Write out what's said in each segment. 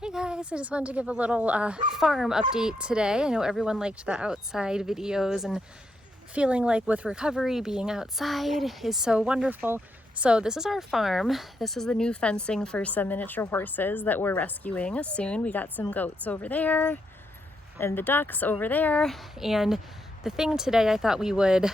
Hey guys, I just wanted to give a little farm update today. I know everyone liked the outside videos and feeling like with recovery, being outside is so wonderful. So this is our farm. This is the new fencing for some miniature horses that we're rescuing soon. We got some goats over there and the ducks over there. And the thing today I thought we would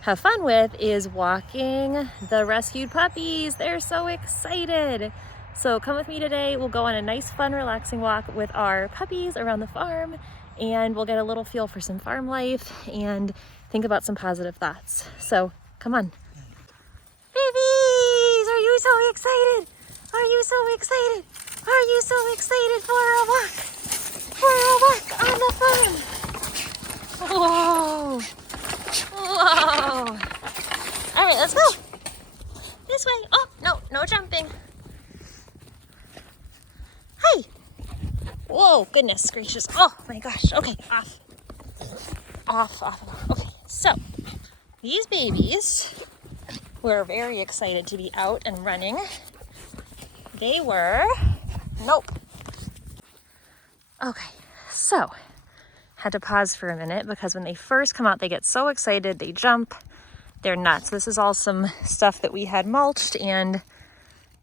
have fun with is walking the rescued puppies. They're so excited. So come with me today. We'll go on a nice, fun, relaxing walk with our puppies around the farm, and we'll get a little feel for some farm life and think about some positive thoughts. So come on. Babies, are you so excited? Are you so excited? Are you so excited for a walk? For a walk on the farm. Whoa. Whoa. All right, let's go. This way. Oh, no jumping. Hey. Whoa, goodness gracious. Oh my gosh. Okay, off. Okay, so these babies were very excited to be out and running. They were, nope. Okay, so had to pause for a minute because when they first come out, they get so excited, they jump, they're nuts. This is all some stuff that we had mulched, and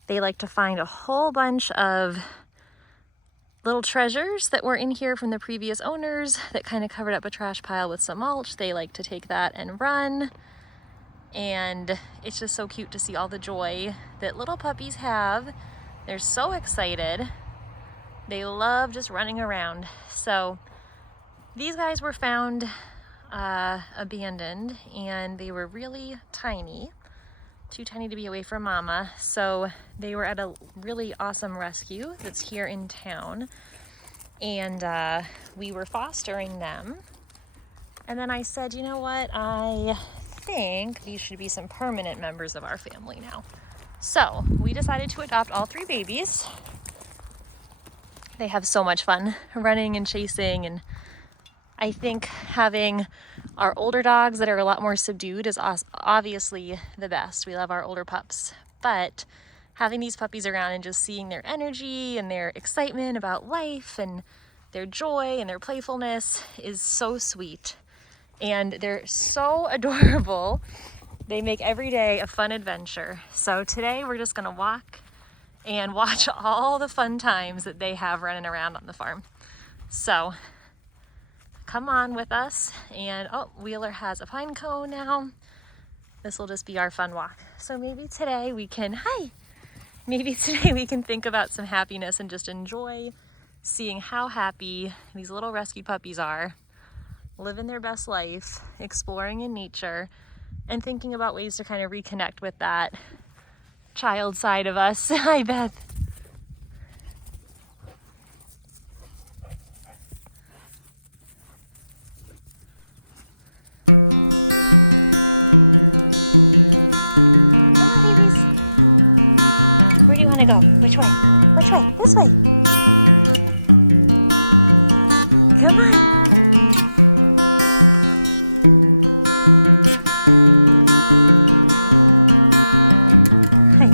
they like to find a whole bunch of little treasures that were in here from the previous owners that kind of covered up a trash pile with some mulch. They like to take that and run. And it's just so cute to see all the joy that little puppies have. They're so excited. They love just running around. So these guys were found abandoned, and they were really tiny. Too tiny to be away from mama. So they were at a really awesome rescue that's here in town, and we were fostering them. And then I said, you know what, I think these should be some permanent members of our family now. So we decided to adopt all three babies. They have so much fun running and chasing, and I think having our older dogs that are a lot more subdued is obviously the best. We love our older pups, but having these puppies around and just seeing their energy and their excitement about life and their joy and their playfulness is so sweet. And they're so adorable. They make every day a fun adventure. So today we're just gonna walk and watch all the fun times that they have running around on the farm. So come on with us. And oh, Wheeler has a pine cone now. This will just be our fun walk. So maybe today we can, think about some happiness and just enjoy seeing how happy these little rescue puppies are, living their best life, exploring in nature, and thinking about ways to kind of reconnect with that child side of us. Hi, Beth. This way. Come on. Hi.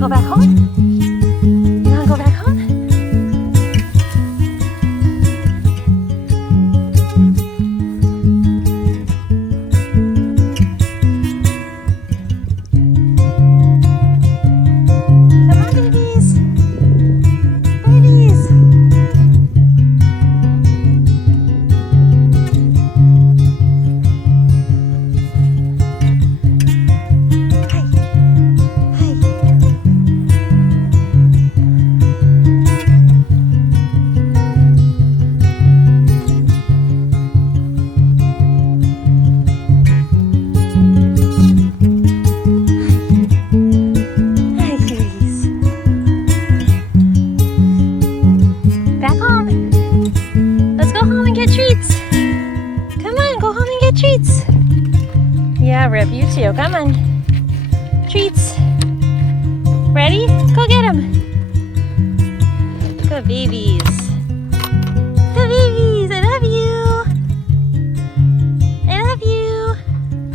wanna go back home? You wanna go back home? Come on, babies. Babies. Treats. Yeah, Rip, you too. Come on. Treats. Ready? Go get them. Good babies. Good babies. I love you. I love you.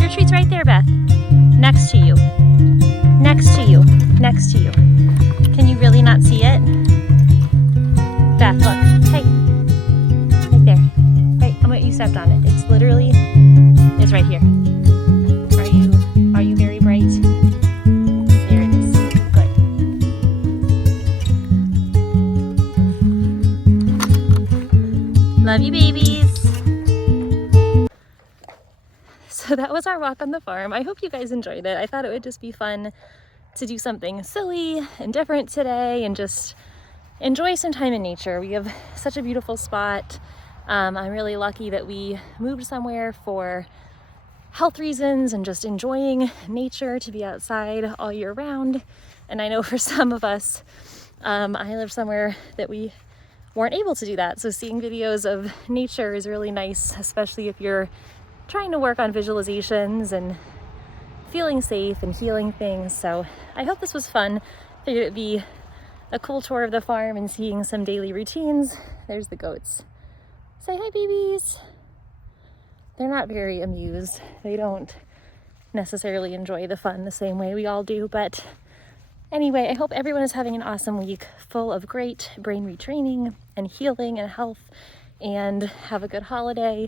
Your treat's right there, Beth. Next to you. Next to you. Next to you. Can you really not see it? Beth, look. Hey. Right there. Right. You stepped on it. It's literally is right here. Are you very bright? There it is. Good. Love you, babies. So that was our walk on the farm. I hope you guys enjoyed it. I thought it would just be fun to do something silly and different today and just enjoy some time in nature. We have such a beautiful spot. I'm really lucky that we moved somewhere for health reasons and just enjoying nature, to be outside all year round. And I know for some of us, I live somewhere that we weren't able to do that. So seeing videos of nature is really nice, especially if you're trying to work on visualizations and feeling safe and healing things. So I hope this was fun. Figured it'd be a cool tour of the farm and seeing some daily routines. There's the goats. Say hi, babies. They're not very amused. They don't necessarily enjoy the fun the same way we all do. But anyway, I hope everyone is having an awesome week full of great brain retraining and healing and health, and have a good holiday.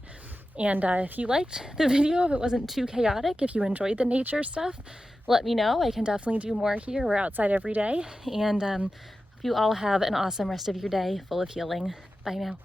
And if you liked the video, if it wasn't too chaotic, if you enjoyed the nature stuff, let me know. I can definitely do more here. We're outside every day. And hope you all have an awesome rest of your day full of healing. Bye now.